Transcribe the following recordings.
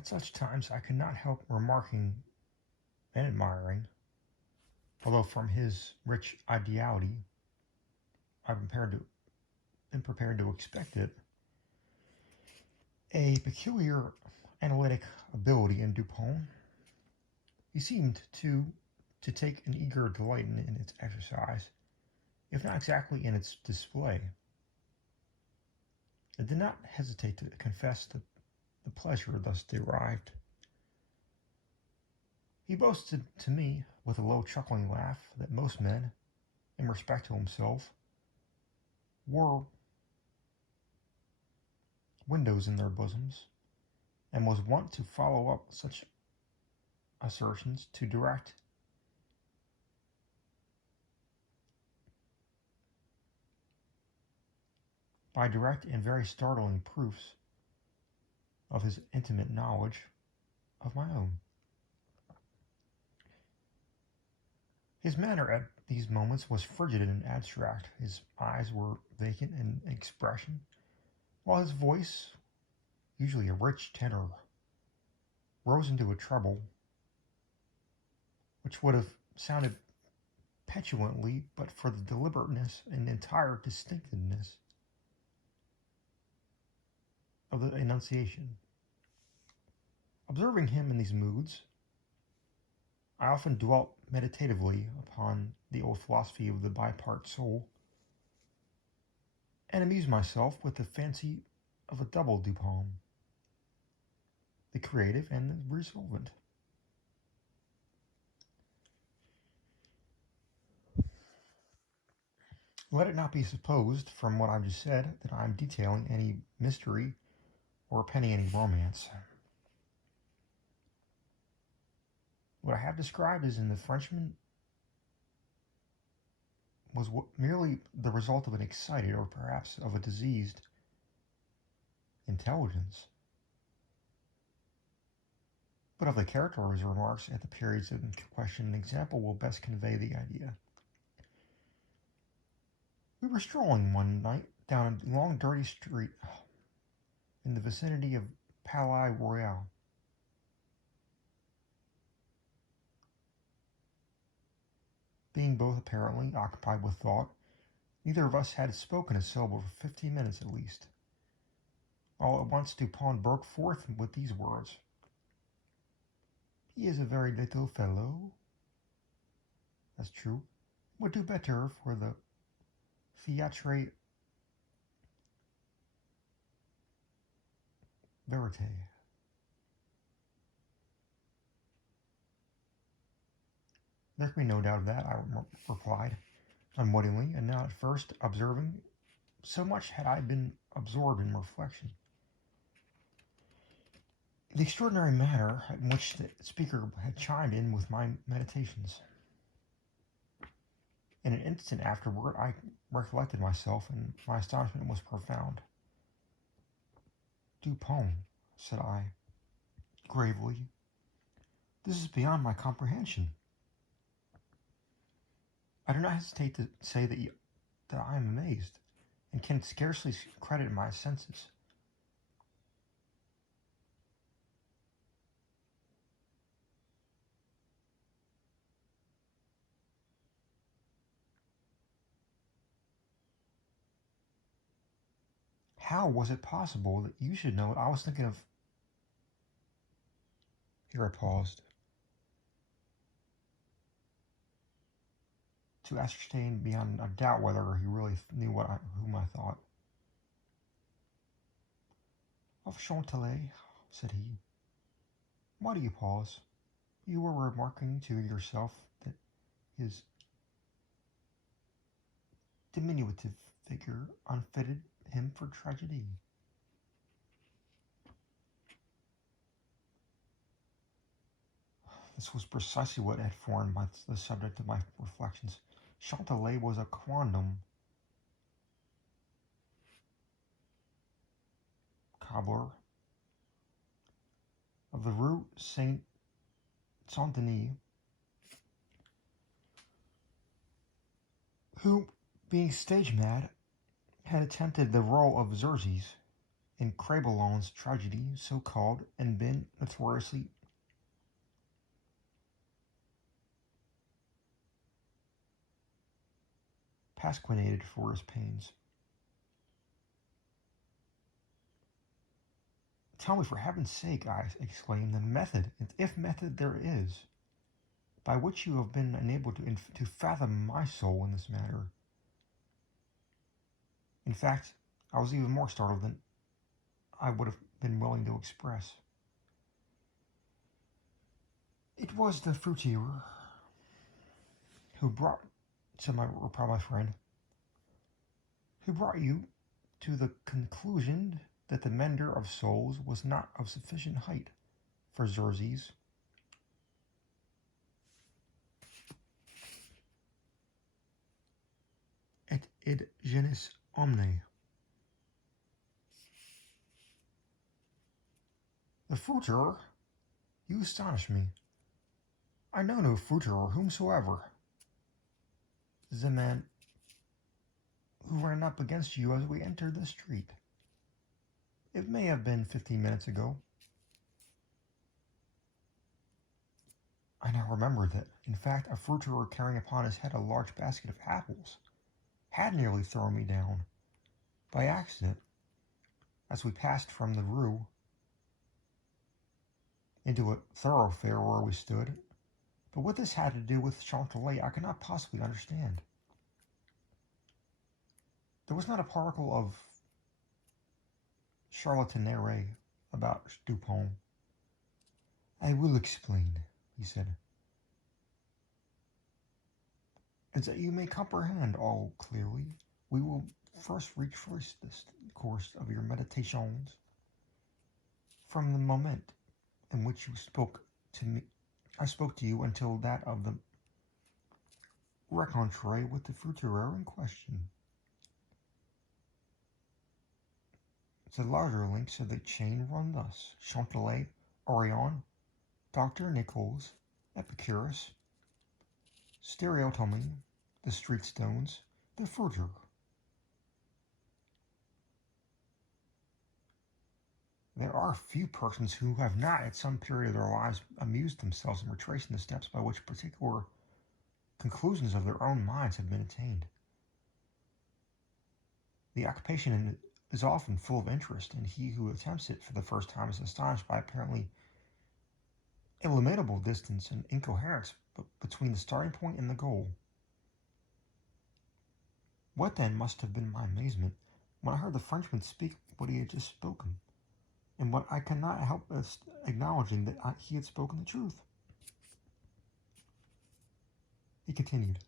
At such times I could not help remarking and admiring, although from his rich ideality I've been prepared to expect it, a peculiar analytic ability in Dupin. He seemed to take an eager delight in its exercise, if not exactly in its display. I did not hesitate to confess the pleasure thus derived. He boasted to me, with a low chuckling laugh, that most men, in respect to himself, wore windows in their bosoms, and was wont to follow up such assertions by direct and very startling proofs of his intimate knowledge of my own. His manner at these moments was frigid and abstract. His eyes were vacant in expression, while his voice, usually a rich tenor, rose into a treble, which would have sounded petulantly but for the deliberateness and entire distinctness of the enunciation. Observing him in these moods, I often dwelt meditatively upon the old philosophy of the bipart soul, and amused myself with the fancy of a double Dupin, the creative and the resolvent. Let it not be supposed, from what I've just said, that I am detailing any mystery or penning any romance. What I have described as in the Frenchman was merely the result of an excited, or perhaps of a diseased, intelligence. But of the character of his remarks at the periods in question, an example will best convey the idea. We were strolling one night down a long dirty street in the vicinity of Palais Royal. Being both apparently occupied with thought, neither of us had spoken a syllable for 15 minutes at least. All at once Dupin broke forth with these words: "He is a very little fellow." That's true. Would do better for the Theatre Verite. There can be no doubt of that, I replied, unwittingly, and now at first observing, so much had I been absorbed in reflection. The extraordinary manner in which the speaker had chimed in with my meditations. In an instant afterward, I recollected myself, and my astonishment was profound. "Dupin," said I, gravely, "this is beyond my comprehension. I do not hesitate to say that I am amazed, and can scarcely credit my senses. How was it possible that you should know what I was thinking of?" Here I paused, to ascertain beyond a doubt whether he really knew whom I thought. "Of Chantelet," said he. "Why do you pause? You were remarking to yourself that his diminutive figure unfitted him for tragedy." This was precisely what had formed the subject of my reflections. Chantelet was a quondam cobbler of the Rue Saint-Denis, who, being stage mad, had attempted the role of Xerxes in Crebillon's tragedy, so called, and been notoriously pasquinated for his pains. Tell me, for heaven's sake, I exclaimed, the method, if method there is, by which you have been enabled to fathom my soul in this matter. In fact, I was even more startled than I would have been willing to express. It was the fruiterer who brought, said my friend, who brought you to the conclusion that the mender of souls was not of sufficient height for Xerxes. Et id genus omne. The fruiterer? You astonish me. I know no fruiterer whomsoever. The man who ran up against you as we entered the street. It may have been 15 minutes ago. I now remember that, in fact, a fruiterer carrying upon his head a large basket of apples had nearly thrown me down, by accident, as we passed from the Rue into a thoroughfare where we stood. But what this had to do with Chantelet, I could not possibly understand. There was not a particle of charlatanerie about Dupin. I will explain, he said, and that you may comprehend all clearly, we will first retrace this course of your meditations from the moment in which you spoke to me. I spoke to you until that of the rencontre with the fruiterer in question. The larger links of the chain run thus: Chantelet, Orion, Dr. Nichols, Epicurus, Stereotomy, the street stones, the fruiterer. There are few persons who have not, at some period of their lives, amused themselves in retracing the steps by which particular conclusions of their own minds have been attained. The occupation is often full of interest, and he who attempts it for the first time is astonished by apparently illimitable distance and incoherence between the starting point and the goal. What then must have been my amazement when I heard the Frenchman speak what he had just spoken, and what I cannot help acknowledging that he had spoken the truth. He continued.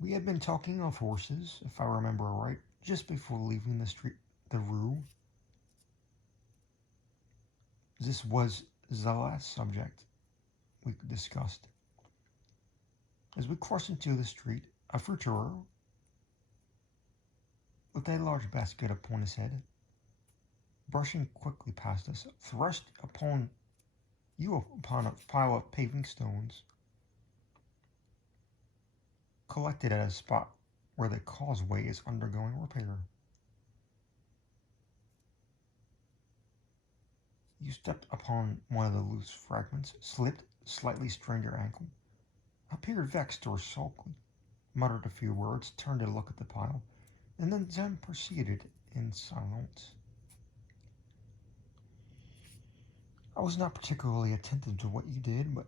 We had been talking of horses, if I remember right, just before leaving the Rue. This was the last subject we discussed. As we crossed into the street, a fruiterer, with a large basket upon his head, brushing quickly past us, thrust upon a pile of paving stones, collected at a spot where the causeway is undergoing repair. You stepped upon one of the loose fragments, slipped, slightly strained your ankle, appeared vexed or sulky, muttered a few words, turned to look at the pile, and then proceeded in silence. I was not particularly attentive to what you did, but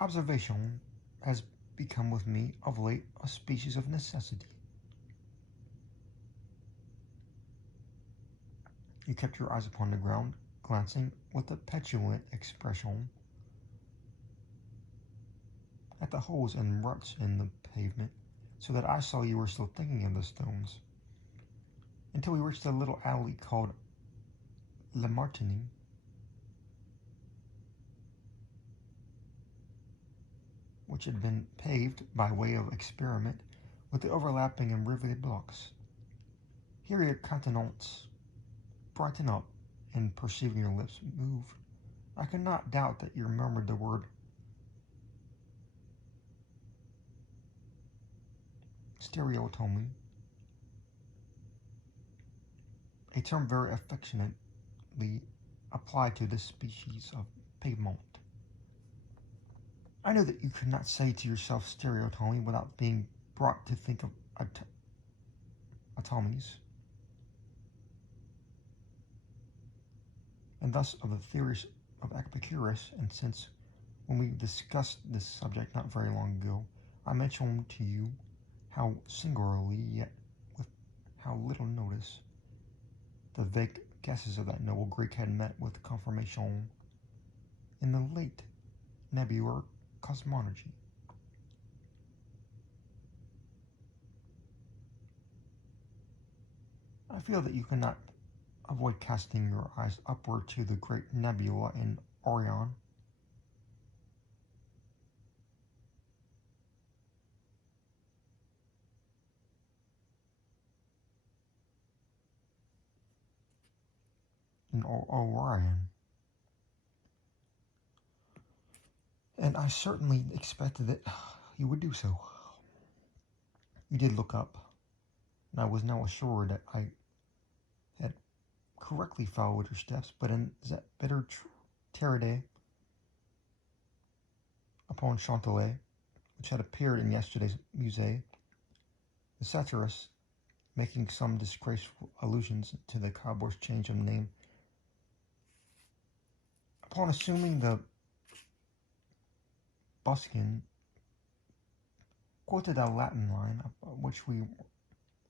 observation has become with me of late a species of necessity. You kept your eyes upon the ground, glancing with a petulant expression at the holes and ruts in the pavement, so that I saw you were still thinking of the stones, until we reached a little alley called La Martini, which had been paved by way of experiment with the overlapping and riveted blocks. Here your countenance brightened up, and perceiving your lips move, I could not doubt that you murmured the word stereotomy. a term very affectionately applied to this species of pavement. I know that you could not say to yourself stereotomy without being brought to think of atomies, and thus of the theories of Epicurus, and since when we discussed this subject not very long ago, I mentioned to you how singularly, yet with how little notice, the vague guesses of that noble Greek had met with confirmation in the late nebular cosmology. I feel that you cannot avoid casting your eyes upward to the great nebula in Orion. Orion. And I certainly expected that you would do so. You did look up, and I was now assured that I had correctly followed your steps, but in that bitter tirade upon Chantelet, which had appeared in yesterday's Musée, the satirist, making some disgraceful allusions to the cowboy's change of name, upon assuming the buskin, quoted a Latin line about which we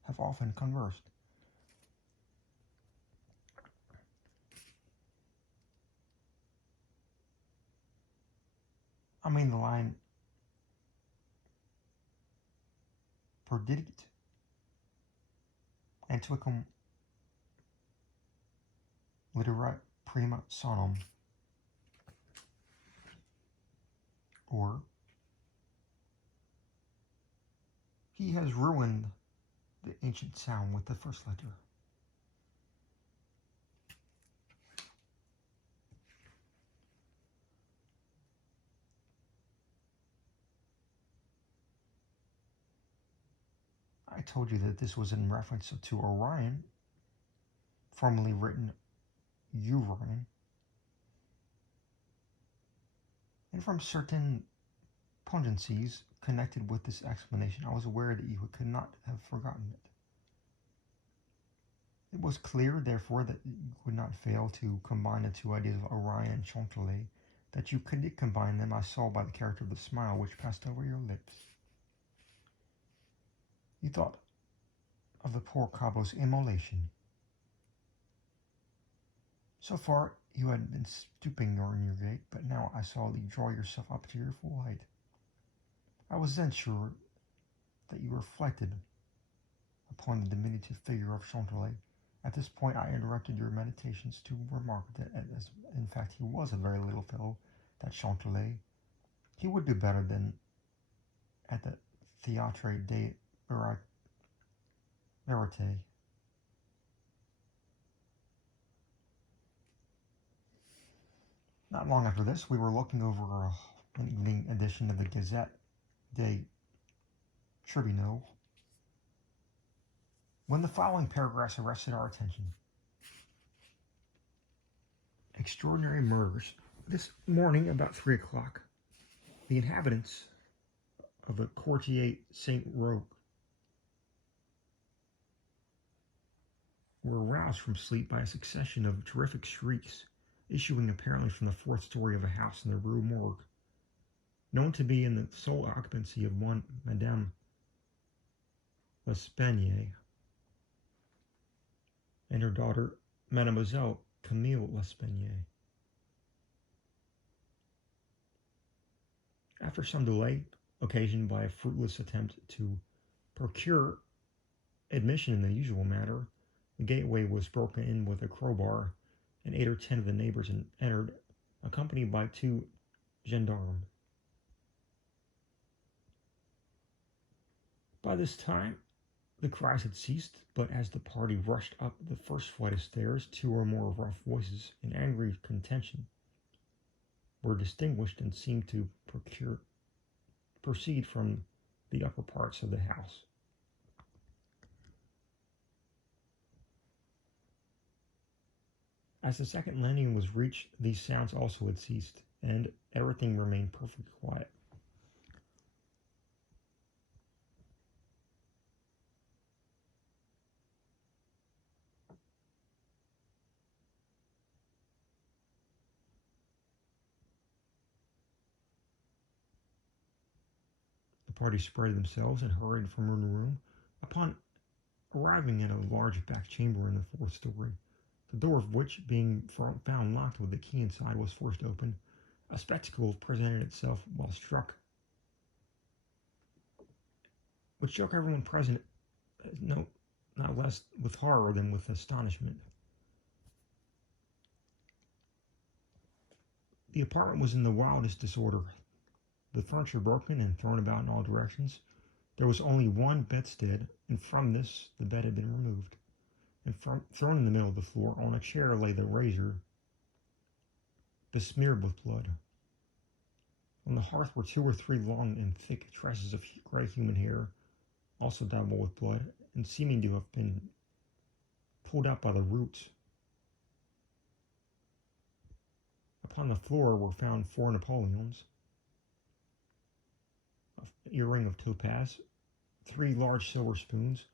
have often conversed. I mean the line perdidit antiquum litera prima sonum, or he has ruined the ancient sound with the first letter. I told you that this was in reference to Orion, formerly written Urion, and from certain pungencies connected with this explanation, I was aware that you could not have forgotten it. It was clear, therefore, that you would not fail to combine the two ideas of Orion and Chantelet. That you could combine them, I saw by the character of the smile which passed over your lips. You thought of the poor cobbler's immolation. So far, you had been stooping in your gait, but now I saw you draw yourself up to your full height. I was then sure that you reflected upon the diminutive figure of Chantelet. At this point, I interrupted your meditations to remark that, as in fact he was a very little fellow, that Chantelet, he would do better than at the Théâtre des Vérités. Not long after this, we were looking over an evening edition of the Gazette des Tribunaux when the following paragraphs arrested our attention. Extraordinary murders. This morning, about 3 o'clock, the inhabitants of the Quartier Saint-Roch were aroused from sleep by a succession of terrific shrieks issuing apparently from the fourth story of a house in the Rue Morgue, known to be in the sole occupancy of one Madame L'Espanaye and her daughter Mademoiselle Camille L'Espanaye. After some delay, occasioned by a fruitless attempt to procure admission in the usual manner, the gateway was broken in with a crowbar, and 8 or 10 of the neighbors entered, accompanied by 2 gendarmes. By this time, the cries had ceased, but as the party rushed up the first flight of stairs, 2 or more rough voices in angry contention were distinguished and seemed to proceed from the upper parts of the house. As the second landing was reached, these sounds also had ceased, and everything remained perfectly quiet. The party spread themselves and hurried from room to room. Upon arriving at a large back chamber in the fourth story, the door of which, being found locked with the key inside, was forced open, a spectacle presented itself which struck everyone present, not less with horror than with astonishment. The apartment was in the wildest disorder, the furniture broken and thrown about in all directions. There was only one bedstead, and from this the bed had been removed, and thrown in the middle of the floor on a chair lay the razor, besmeared with blood. On the hearth were 2 or 3 long and thick tresses of gray human hair, also dabbled with blood, and seeming to have been pulled out by the roots. Upon the floor were found 4 Napoleons, an earring of topaz, 3 large silver spoons,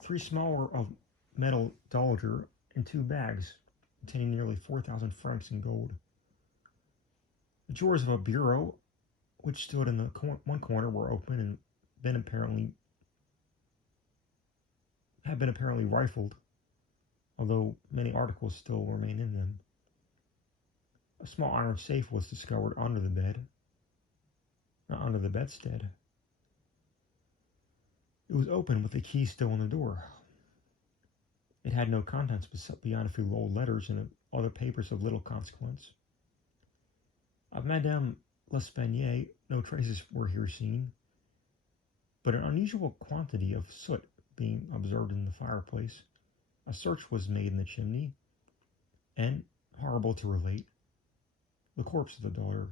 3 smaller of metal dowager, and 2 bags containing nearly 4,000 francs in gold. The drawers of a bureau, which stood in the one corner, were open and had been apparently rifled, although many articles still remain in them. A small iron safe was discovered under the bedstead. It was open with the key still in the door. It had no contents beyond a few old letters and other papers of little consequence. Of Madame L'Espanaye, no traces were here seen, but an unusual quantity of soot being observed in the fireplace, a search was made in the chimney, and, horrible to relate, the corpse of the daughter,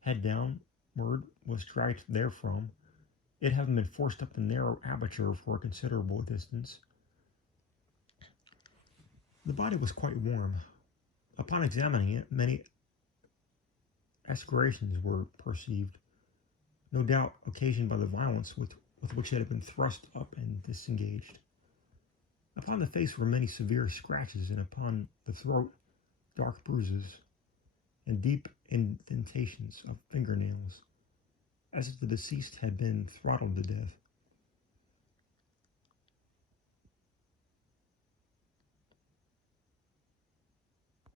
head downward, was dragged therefrom, it having been forced up the narrow aperture for a considerable distance. The body was quite warm. Upon examining it, many excoriations were perceived, no doubt occasioned by the violence with which it had been thrust up and disengaged. Upon the face were many severe scratches, and upon the throat dark bruises and deep indentations of fingernails, as if the deceased had been throttled to death.